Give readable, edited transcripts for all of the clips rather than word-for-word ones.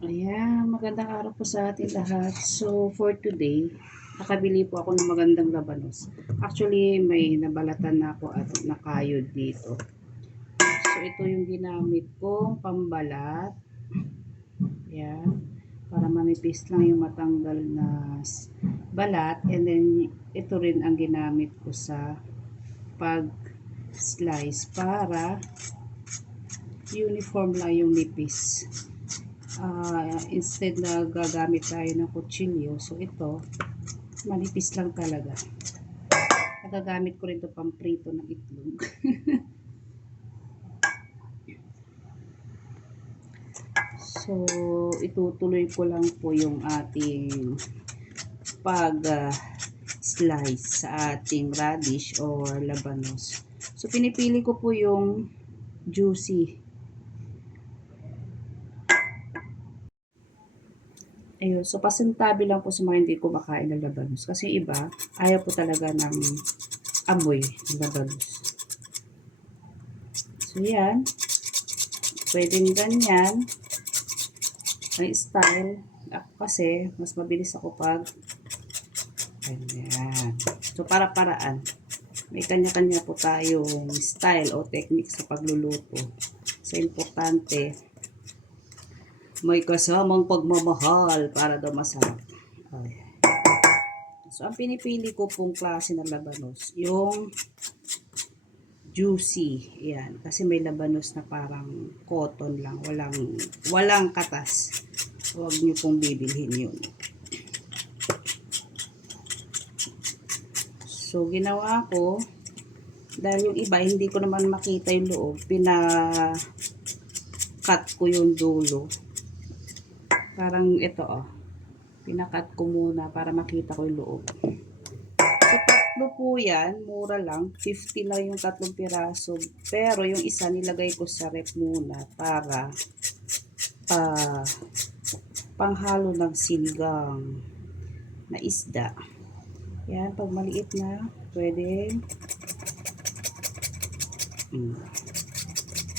Ayan, magandang araw po sa ating lahat. So, for today, nakabili po ako ng magandang labanos. Actually, may nabalatan na ako at nakayod dito. So, ito yung ginamit kong pambalat. Ayan, para manipis lang yung matanggal na balat. And then, ito rin ang ginamit ko sa pag-slice para uniform lang yung nipis. Instead na gagamit tayo ng kutsilyo, so ito manipis lang talaga. Nagagamit ko rin ito pang prito ng itlog. So itutuloy ko lang po yung ating pag slice sa ating radish or labanos. So pinipili ko po yung juicy. Ayun, so pasintabi lang po sa mga hindi kumakain ng labanos. Kasi iba, ayaw po talaga ng amoy ng labanos. So yan, pwedeng ganyan ang style. Ako kasi, mas mabilis ako pag ganyan. So para-paraan. May kanya-kanya po tayong style o technique sa pagluluto. So importante, may kasamang pagmamahal para daw masarap. Okay. So ang pinipili ko pong klase ng labanos, yung juicy. Yan. Kasi may labanos na parang cotton lang. Walang katas. Huwag nyo pong bibilhin yun. So, ginawa ko, dahil yung iba, hindi ko naman makita yung loob, pina-cut ko yung dulo. Parang ito, pina-cut ko muna para makita ko yung loob. So, tatlo po yan, mura lang, 50 lang yung tatlong piraso. Pero yung isa nilagay ko sa rep muna para panghalo ng sinigang na isda. Yan, pag maliit na, pwede.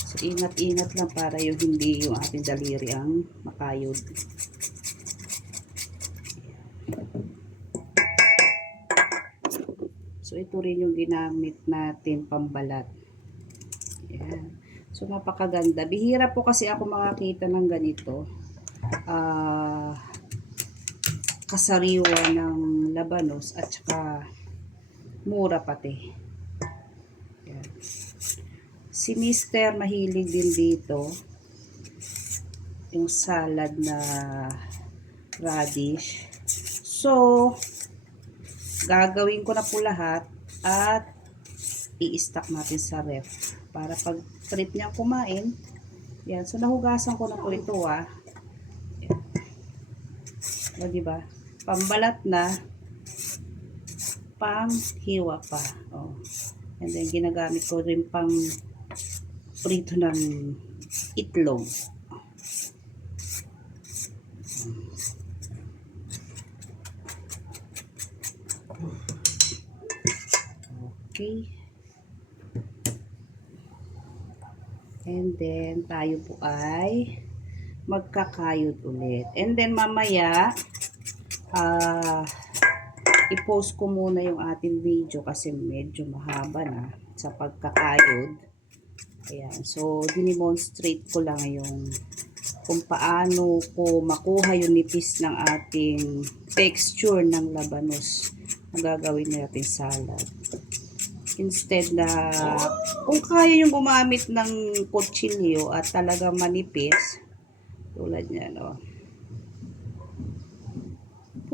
So, ingat-ingat lang para yung hindi yung ating daliri ang makayod. So, ito rin yung ginamit natin pambalat. Yan. So, napakaganda. Bihira po kasi ako makakita ng ganito. Kasariwa ng labanos at saka mura pati. Yan. Si Mister mahilig din dito yung salad na radish. So, gagawin ko na po lahat at i-stack natin sa ref para pag trip niya kumain. Yan. So, nahugasan ko na po ito O, diba? Pambalat na, panghiwa pa. O. And then, ginagamit ko rin pang prito ng itlog. Okay. And then, tayo po ay magkakayod ulit. And then, mamaya, i-post ko muna yung ating video kasi medyo mahaba na sa pagkakayod. Ayan. So, dinemonstrate ko lang yung kung paano ko makuha yung nipis ng ating texture ng labanos na gagawin natin salad. Instead na, kung kaya yung gumamit ng kutsilyo at talagang manipis, tulad niya, no?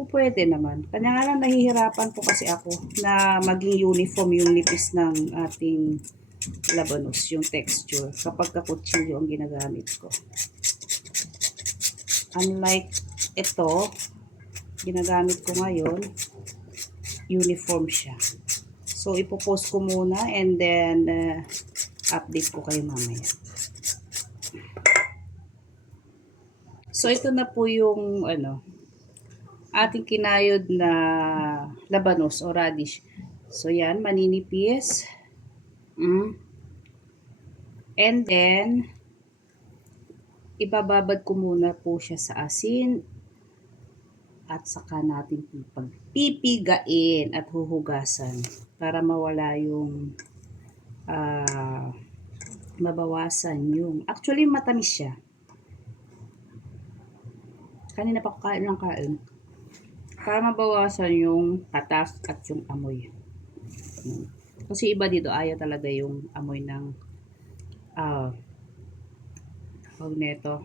Pwede naman. Kanya nga lang nahihirapan po kasi ako na maging uniform yung nipis ng ating labanos, yung texture, kapag kakutsilyo ang ginagamit ko. Unlike ito, ginagamit ko ngayon, uniform siya. So, ipopost ko muna and then update ko kayo mamaya. So, ito na po yung ating kinayod na labanos o radish. So, yan, maninipis. And then, Ibababad ko muna po siya sa asin at saka natin pipigain at huhugasan para mawala yung mabawasan yung actually matamis siya. Kanina pa ko kain ng kain para mabawasan yung katas at yung amoy. Kasi iba dito ayaw talaga yung amoy ng huwag neto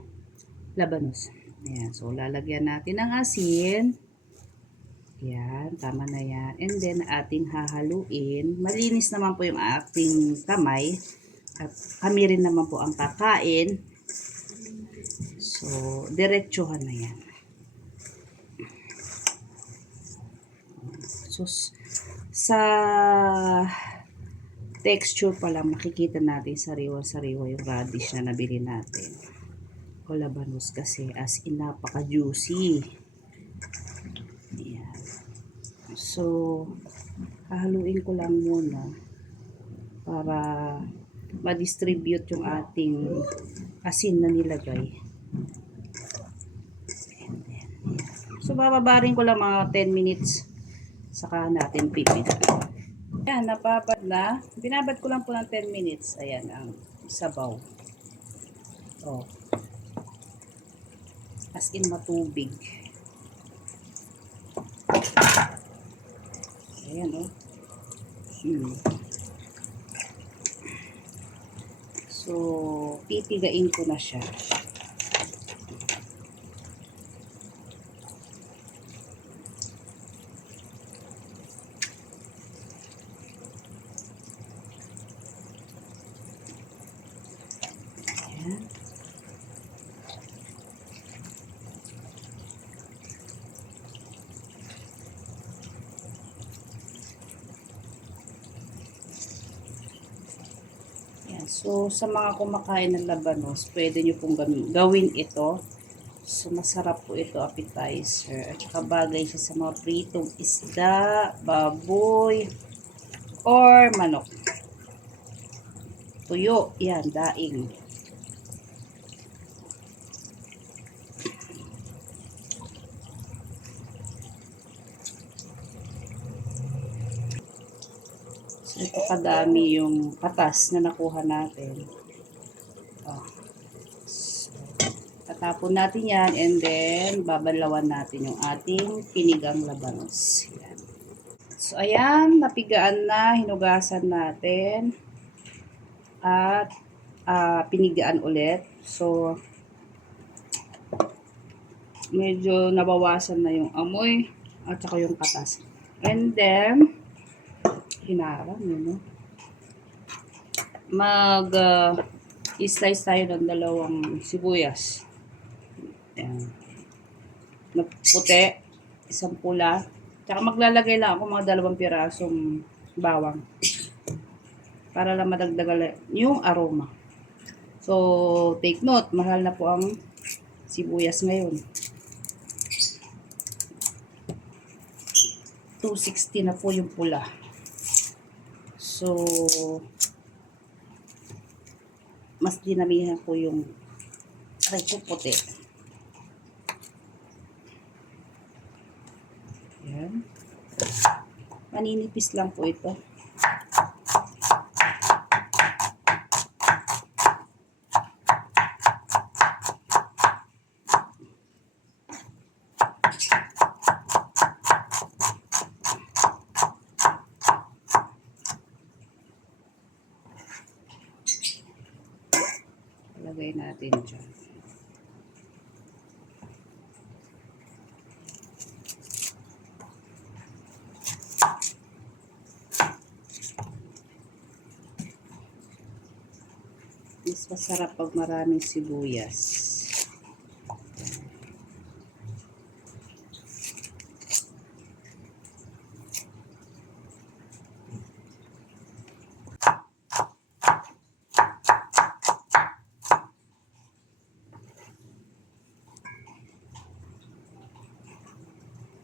labanos. Ayan, so lalagyan natin ng asin. Yan, tama na yan. And then ating hahaluin. Malinis naman po yung ating kamay at kami rin naman po ang kakain. So diretsuhan na yan. So sa texture pa lang makikita natin sariwa-sariwa yung radish na nabili natin. O labanos kasi as in napaka-juicy. Ayan. So, hahaluin ko lang muna para ma-distribute yung ating asin na nilagay. And then, so, bababarin ko lang mga 10 minutes saka natin pipiga. Ayan, napabad na. Binabad ko lang po ng 10 minutes. Ayan ang sabaw. Oh. As in matubig. Ayan, oh. So, pipigain ko na siya. Ayan. So, sa mga kumakain ng labanos, pwede nyo pong gawin ito. So, masarap po ito, appetizer. At saka bagay siya sa mga pritong isda, baboy, or manok. Tuyo, yan, daing. So, ito kadami yung patas na nakuha natin. Oh. So, tatapon natin yan and then babalawan natin yung ating pinigang labanos. Yan. So, ayan, napigaan na, hinugasan natin at pinigaan ulit. So, medyo nabawasan na yung amoy at saka yung katas. And then, hinarang yun, no? Slice tayo ng 2 sibuyas. Ayan. Na puti, 1 pula. Tsaka maglalagay lang ako mga 2 pirasong bawang. Para lang madagdagan yung aroma. So, take note, mahal na po ang sibuyas ngayon. 260 na po yung pula. So, mas dinamihan po yung puti. Yan. Maninipis lang po ito. Lagay natin dyan. Mas masarap pag maraming sibuyas.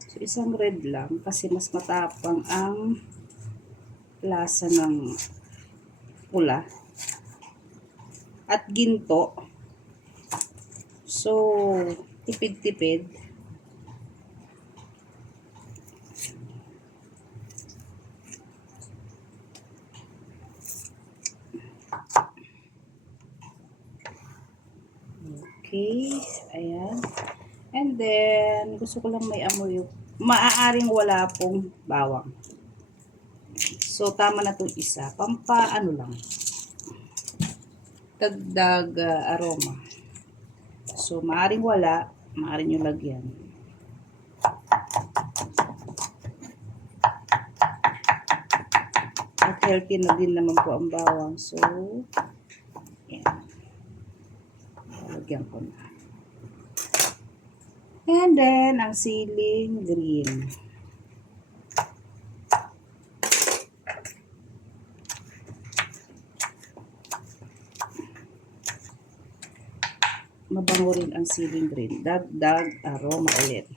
So, isang red lang kasi mas matapang ang lasa ng pula at ginto. So, tipid-tipid. Okay, ayan. And then, gusto ko lang may amoy. Maaaring wala pong bawang. So, tama na itong isa. Ano lang. Dagdag aroma. So, maaaring wala. Maaaring nyo lagyan. At healthy na din naman po ang bawang. So, ayan. Lagyan ko na. And then, ang siling green. Mabango rin ang siling green. Dagdag aroma ulit.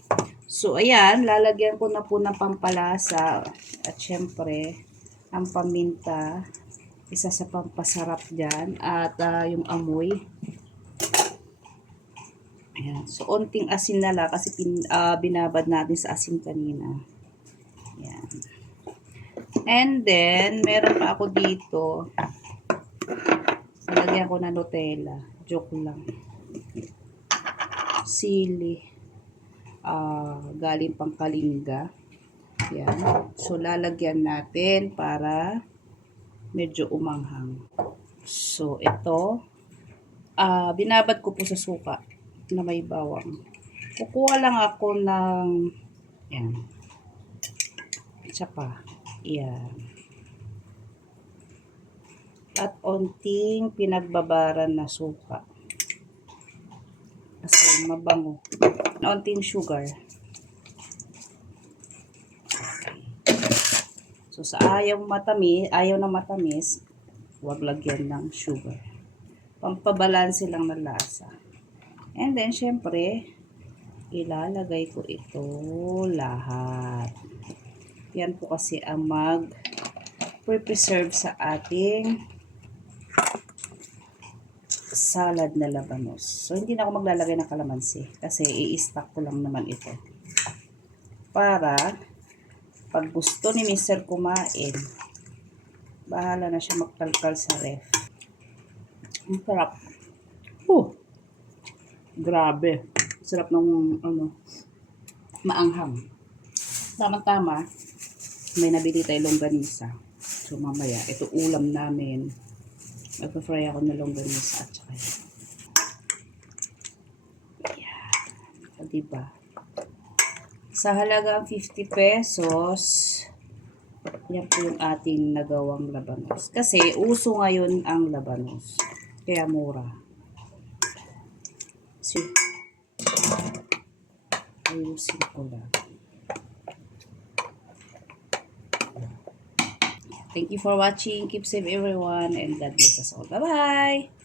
So, ayan, lalagyan ko na po ng pampalasa. At syempre, ang paminta. Isa sa pampasarap dyan. At yung amoy. Ayan. So, onting asin na lang kasi binabad natin sa asin kanina. Ayan. And then, meron pa ako dito. Lagyan ko na Nutella. Joke lang. Sili. Galing pang Kalinga. Ayan. So, lalagyan natin para medyo umanghang. So, ito. Binabad ko po sa suka na may bawang. Kukuha lang ako ng yan. Isa pa. Yan. At onting pinagbabaran na suka. Kasi mabango. Onting sugar. So sa ayaw na matamis, huwag lagyan ng sugar. Pampabalanse lang ng lasa. And then, syempre, ilalagay ko ito lahat. Yan po kasi ang mag-preserve sa ating salad na labanos. So, hindi na ako maglalagay ng kalamansi kasi i-stack ko lang naman ito. Para, pag gusto ni Mr. kumain, bahala na siya magkalkal sa ref. Ang sarap. Grabe. Sarap ng maanghang. Tama-tama, may nabili tayo longganisa. So mamaya, ito ulam namin. Magpa-fry ako ng longganisa at saka yan. Diba? Sa halagang 50 pesos, yan po yung ating nagawang labanos. Kasi uso ngayon ang labanos. Kaya mura. So, ayusin ko lang. Thank you for watching. Keep safe everyone and God bless us all. Bye-bye!